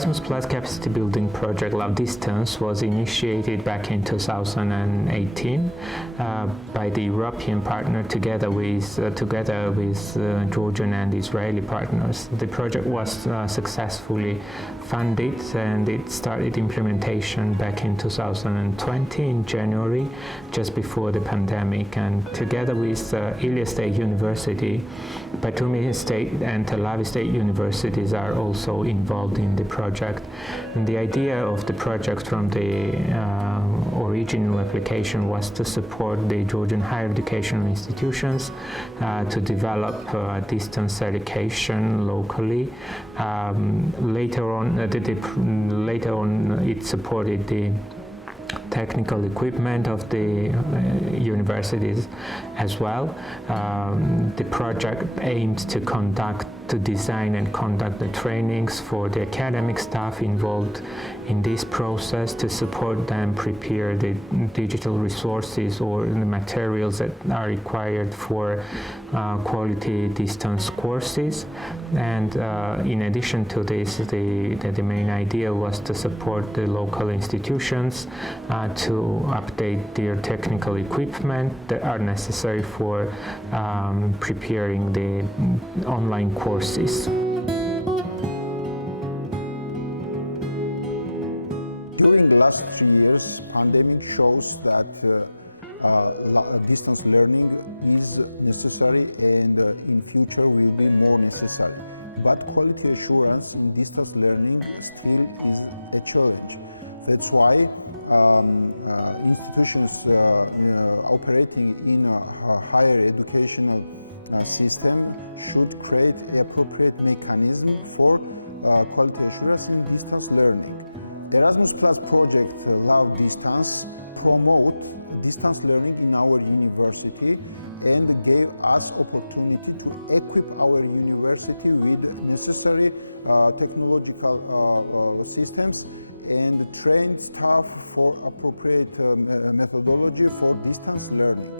Erasmus Plus capacity building project Love.Dist nce was initiated back in 2018 by the European partner together with Georgian and Israeli partners. The project was successfully funded and it started implementation back in 2020 in January, just before the pandemic. And together with Ilia State University, Batumi State and Tel Aviv State Universities are also involved in the project. And the idea of the project from the original application was to support the Georgian higher educational institutions to develop distance education locally. Later on, it supported the technical equipment of the universities as well. The project aimed to design and conduct the trainings for the academic staff involved in this process, to support them prepare the digital resources or the materials that are required for quality distance courses. And in addition to this, the main idea was to support the local institutions to update their technical equipment that are necessary for preparing the online courses. During the last 3 years, pandemic shows that distance learning is necessary and in future will be more necessary. But quality assurance in distance learning still is a challenge. That's why institutions operating in a higher educational system should create an appropriate mechanism for quality assurance in distance learning. Erasmus Plus project Love.Dist nce promote distance learning in our university and gave us opportunity to equip our university with necessary technological systems and train staff for appropriate methodology for distance learning.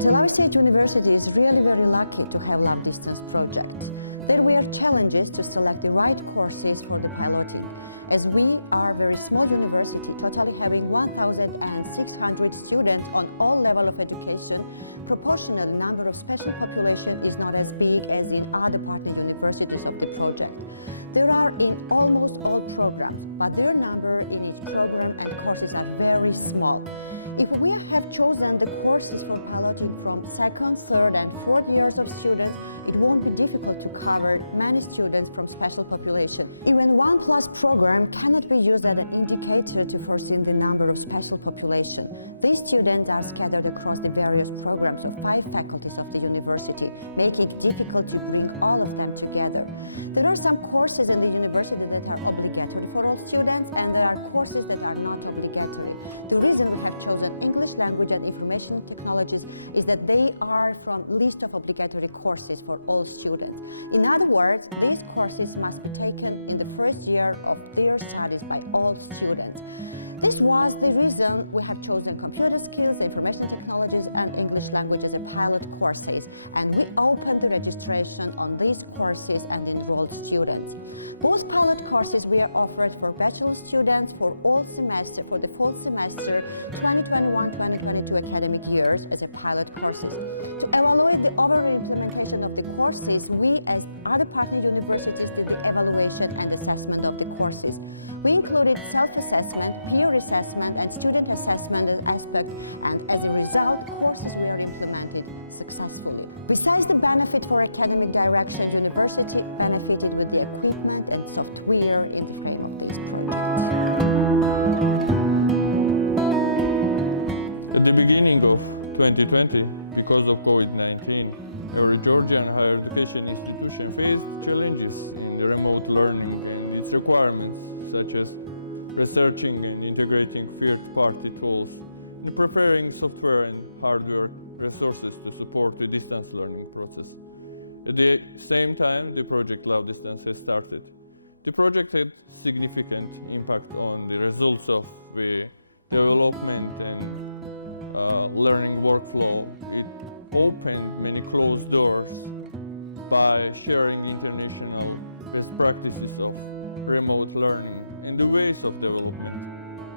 Tel Aviv State University is really very lucky to have Love.Dist nce project. There were challenges to select the right courses for the piloting, as we are a very small university, totally having 1,600 students on all levels of education. Proportional number of special population is not as big as in other partner universities of the project. There are in almost all programs, but their number in each program and courses are very small. If we have chosen the courses for piloting from second, third and fourth years of students, it won't be difficult to cover many students from special population. Even 1+ program cannot be used as an indicator to foresee the number of special population. These students are scattered across the various programs of 5 faculties of the university, making it difficult to bring all of them together. There are some courses in the university that are obligatory for all students, and there are courses that are not obligatory. The reason we have chosen English language and information technologies is that they are from list of obligatory courses for all students. In other words, these courses must be taken in the first year of their studies by all students. This was the reason we have chosen computer skills, information technologies and English language as a pilot courses, and we opened the registration on these courses and enrolled students. Both pilot courses were offered for bachelor students for all semester, for the fall semester 2021-2022 academic years as a pilot courses. To evaluate the overall implementation of the courses, we as other partner universities did the evaluation and assessment of the courses. We included self-assessment, peer assessment and student assessment aspect, and as a result, courses were implemented successfully. Besides the benefit for academic direction, university benefited with the equipment and software in the frame of this project. At the beginning of 2020, because of COVID-19, our Georgian higher education institution faced challenges in the remote learning and its requirements, such as researching and integrating third-party tools, and preparing software and hardware resources to support the distance learning process. At the same time, the project Love.Dist nce has started. The project had significant impact on the results of the development and learning workflow. It opened many closed doors by sharing international best practices of remote learning and the ways of development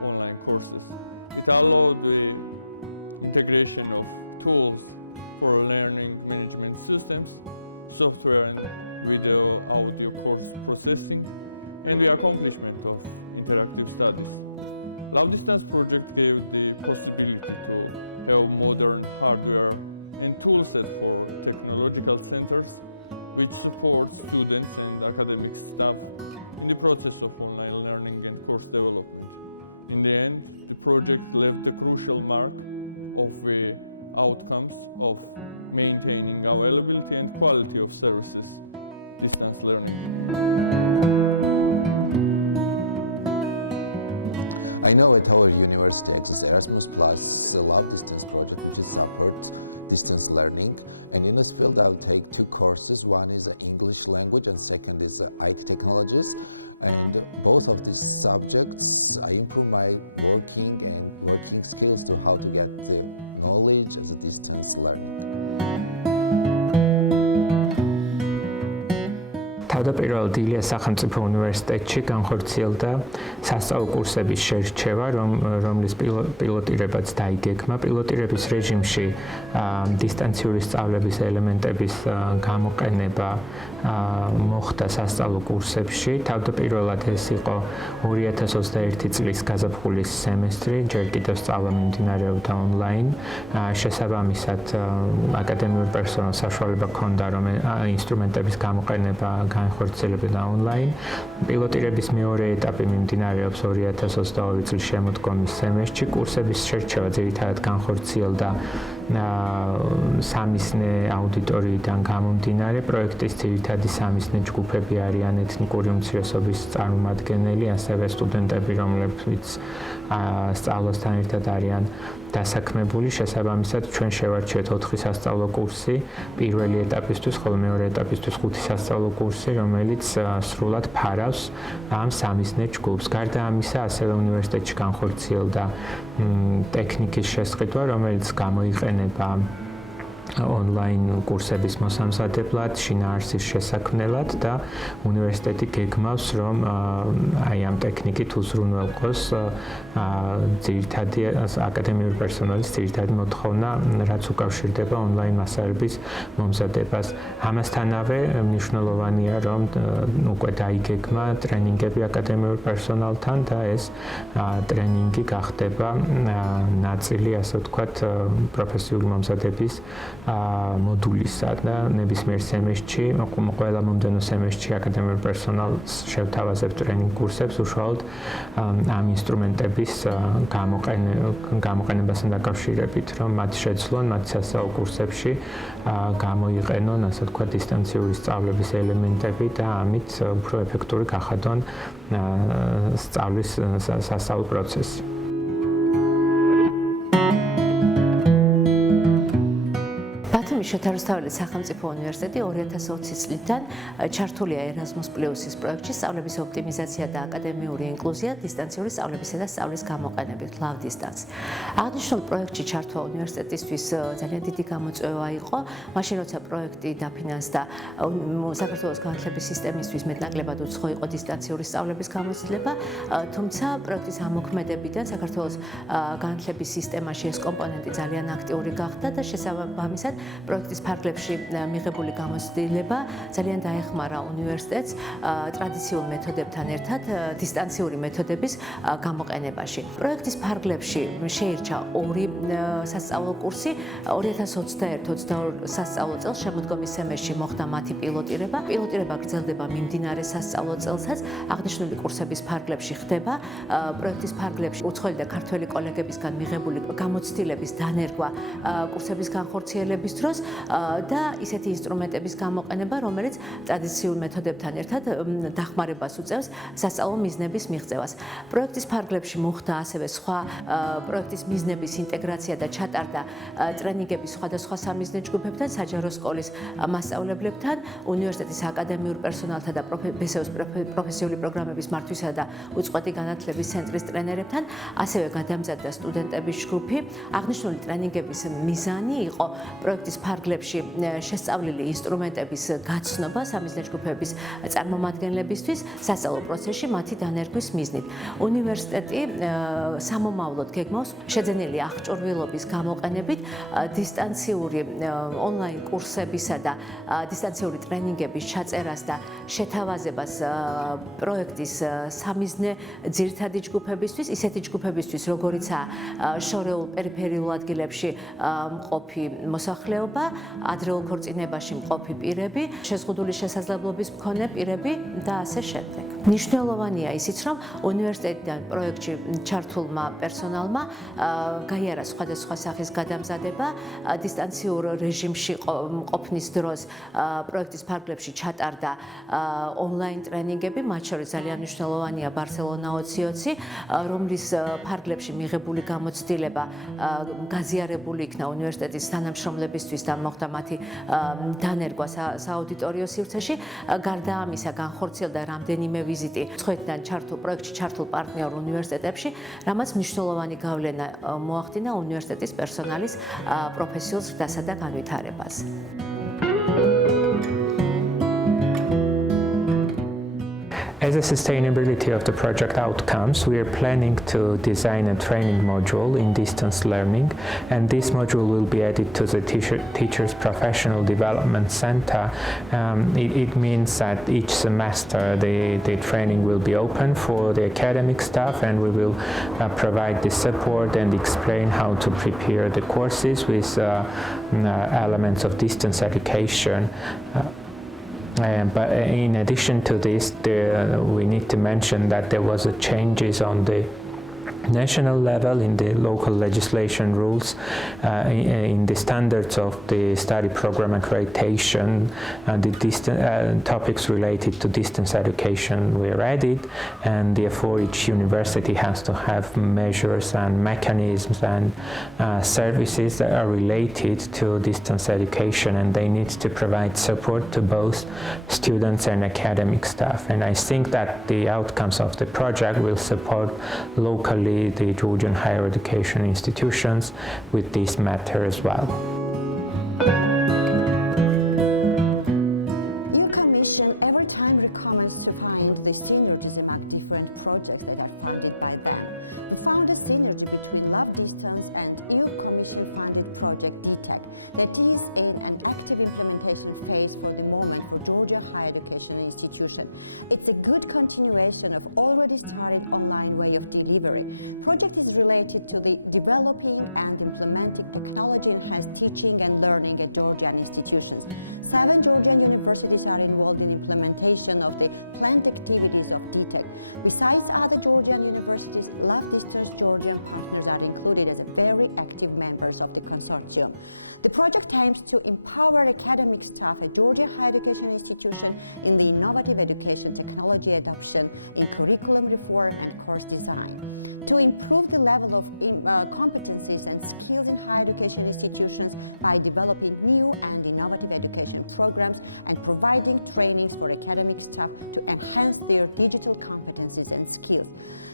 online courses. It allowed the integration of tools for learning management systems, software and video audio course processing, and the accomplishment of interactive studies. Love.Dist project gave the possibility to have modern hardware and toolset for technological centers, which supports students and academic staff in the process of online learning and course development. In the end, the project left the crucial mark of the outcomes of maintaining availability and quality of services, distance learning. I know at our university exists Erasmus Plus Love.Dist project, which supports distance learning. And in this field, I'll take 2 courses. One is English language and second is IT technologies. And both of these subjects, I improve my working skills to how to get the knowledge as a distance learning. თავდაპირველად ილიას სახელმწიფო უნივერსიტეტში განხორციელდა სასწავლო კურსების შერჩევა, რომლის პილოტირებაც დაიგეგმა. პილოტირების რეჟიმში დისტანციური სწავლების ელემენტების გამოყენება მოხდა სასწავლო კურსებში. თავდაპირველად ეს იყო 2021 წლის გაზაფხულის სემესტრი, ჯერ კიდევ სწავლა მიმდინარეობდა ონლაინ. შესაბამისად, აკადემიურ პერსონალს საშუალება ჰქონდა, რომ ინსტრუმენტების გამოყენება განხორციელებდა ონლაინ. პილოტირების მეორე ეტაპი მიმდინარეობს 2022 წლის შემოდგომის სემესტრში. კურსების შერჩევა ძირითადად განხორციელდა სამისნე აუდიტორიიდან გამომდინარე. პროექტის ძირითადი სამისნე ჯგუფები არიან ეთნიკური უმცირესობის წარმომადგენელი, ასევე სტუდენტები, რომლებიც სწავლასთან ერთად არიან დასაქმებული. შესაბამისად, ჩვენ შევარჩიეთ 4 სასწავლო კურსი პირველი ეტაპისთვის, ხოლო მეორე ეტაპისთვის 5 სასწავლო კურსი, რომელიც სრულად ფარავს ამ სამისნე ჯგუფს. გარდა ამისა, ასევე უნივერსიტეტში განხორციელდა ტექნიკის შესყიდვა, რომელიც გამოიყენება ონლაინ კურსების მოსამზადებლად, შინაარსის შესაქმნელად და უნივერსიტეტი გეგმავს, რომ აი ამ ტექნიკით უზრუნველყოს ძირითადი აკადემიური პერსონალის ძირითადი მოთხოვნა, რაც უკავშირდება ონლაინ მასალების მომზადებას. ამასთანავე მნიშვნელოვანია, რომ უკვე დაიგეგმა ტრენინგები აკადემიურ პერსონალთან და ეს ტრენინგი გახდება ნაწილი, ასე ვთქვათ, პროფესიული მომზადების მოდულისა და ნებისმიერ სემესტრში, ყველა მომდევნო სემესტრში აკადემიურ პერსონალს შევთავაზებთ ტრენინგ კურსებს უშუალოდ ამ ინსტრუმენტების გამოყენებასთან დაკავშირებით, რომ მათ შეძლონ მათ სასწავლო კურსებში გამოიყენონ, ასე ვთქვათ, დისტანციური სწავლების ელემენტები და ამით უფრო ეფექტური გახადონ სწავლის სასწავლო პროცესი. შეთანხმებული სახელმწიფო უნივერსიტეტი 2020 წლიდან ჩართულია Erasmus Plus-ის პროექტში სწავლების ოპტიმიზაცია და აკადემიური ინკლუზია დისტანციური სწავლებისა და სწავლის გამოყენებით Love.Dist nce. აღნიშნულ პროექტში ჩართვა უნივერსიტეტისთვის ძალიან დიდი გამოწვევა იყო, მაშინ როცა პროექტი დაფინანსდა საქართველოს განათლების სისტემისთვის მეტნაკლებად უცხო იყო დისტანციური სწავლების გამოცდილება, თუმცა პროექტის ამოქმედებიდან საქართველოს განათლების სისტემაში ეს კომპონენტი ძალიან აქტიური გახდა და შესაბამისად პროექტის ფარგლებში მიღებული გამოცდილება ძალიან დაეხმარა უნივერსიტეტს ტრადიციულ მეთოდებთან ერთად დისტანციური მეთოდების გამოყენებაში. პროექტის ფარგლებში შეირჩა 2 სასწავლო კურსი, 2021-22 სასწავლო წელს შემოდგომის სემესტრში მოხდა მათი პილოტირება. პილოტირება გრძელდება მიმდინარე სასწავლო წელსაც, აღნიშნული კურსების ფარგლებში ხდება პროექტის ფარგლებში უცხოელი და ქართველი კოლეგებისგან მიღებული გამოცდილების დანერგვა კურსების განხორციელების დროს და ისეთი ინსტრუმენტების გამოყენება, რომელიც ტრადიციულ მეთოდებთან ერთად დახმარებას უწევს სასწავლო მიზნების მიღწევას. პროექტის ფარგლებში მოხდა ასევე სხვა პროექტის მიზნების ინტეგრაცია და ჩატარდა ტრენინგები სხვადასხვა სამიზნე ჯგუფებთან, საჯარო სკოლის მასწავლებლებთან, უნივერსიტეტის აკადემიურ პერსონალთან და პროფესიული პროგრამების მართვისა და უწყვეტი განათლების ცენტრის ტრენერებთან, ასევე გადამზადდა სტუდენტების ჯგუფი. აღნიშნული ტრენინგების მიზანი იყო პროექტის ფარგლებში შესწავლილი ინსტრუმენტების გაცნობა სამიზნე ჯგუფების წარმომადგენლებისთვის სასწავლო პროცესში მათი დანერგვის მიზნით. უნივერსიტეტი სამომავლოდ გეგმავს შეძენილი აღჭურვილობის გამოყენებით დისტანციური ონლაინ კურსებისა და დისტანციური ტრენინგების ჩაწერას და შეთავაზებას პროექტის სამიზნე ძირითადი ჯგუფებისთვის, ისეთი ჯგუფებისთვის, როგორიცაა შორეულ პერიფერიულ ადგილებში მყოფი მოსახლეობა, ადრეულ ქორწინებაში მყოფი პირები, შეზღუდული შესაძლებლობის მქონე პირები და ასე შემდეგ. მნიშვნელოვანია ისიც, რომ უნივერსიტეტიდან პროექტში ჩართულმა პერსონალმა გაიარა სხვადასხვა სახის გადამზადება, დისტანციურ რეჟიმში ყოფნის დროს პროექტის ფარგლებში ჩატარდა ონლაინ ტრენინგები, მათ შორის ძალიან მნიშვნელოვანია ბარსელონა 2020, რომლის ფარგლებში მიღებული გამოცდილება გაზიარებული იქნა უნივერსიტეტის თანამშრომლებისთვის და მოხდა მათი დანერგვა სააუდიტორიო სივრცეში. გარდა ამისა, განხორციელდა რამდენიმე ვიზიტი სხვადასხვა პროექტში ჩართულ პარტნიორ უნივერსიტეტებში, რამაც მნიშვნელოვანი გავლენა მოახდინა უნივერსიტეტის პერსონალის პროფესიულ ზრდასა და განვითარებას. As a sustainability of the project outcomes, we are planning to design a training module in distance learning, and this module will be added to the Teachers Professional Development Center. It means that each semester the training will be open for the academic staff, and we will provide the support and explain how to prepare the courses with elements of distance education. But in addition to this, we need to mention that there was a changes on the national level in the local legislation rules, in the standards of the study program accreditation, the topics related to distance education were added, and therefore each university has to have measures and mechanisms and services that are related to distance education, and they need to provide support to both students and academic staff. And I think that the outcomes of the project will support locally the Georgian higher education institutions with this matter as well. Commission every time recommends to find the synergies among different projects that are funded by them. We found a synergy between Love.Distance and EU Commission funded project DTEC that is in an active implementation phase for the moment for Georgia higher education institution. It's a good continuation of already started online way of delivery. Project is related to the developing and implementing technology enhanced teaching and learning at Georgian institutions. 7 Georgian universities are involved in implementation of the planned activities of DTEC. Besides other Georgian universities, Love.Distance Georgian partners are included as a very active members of the consortium. The project aims to empower academic staff at Georgia higher education institution in the innovative education technology adoption in curriculum reform and course design. To improve the level of competencies and skills in higher education institutions by developing new and innovative education programs and providing trainings for academic staff to enhance their digital competencies and skills.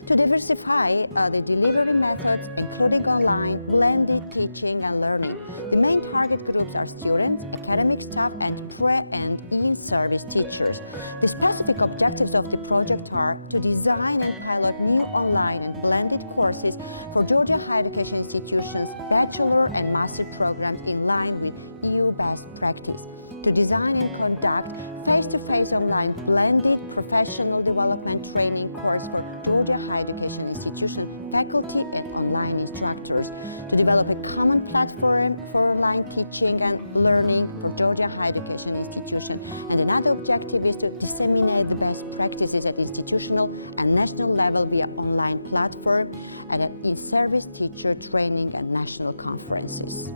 To diversify the delivery methods, including online, blended teaching and learning. The main target groups are students, academic staff, and pre- and in-service teachers. The specific objectives of the project are to design and pilot new online and blended courses for Georgia higher education institutions, bachelor and master programs in line with EU best practice. To design and conduct face-to-face online blended professional development training course for Georgia higher education institution faculty and online instructors. To develop a common platform for online teaching and learning for Georgia higher education institution. And another objective is to disseminate the best practices at institutional and national level via online platform and at in-service teacher training and national conferences.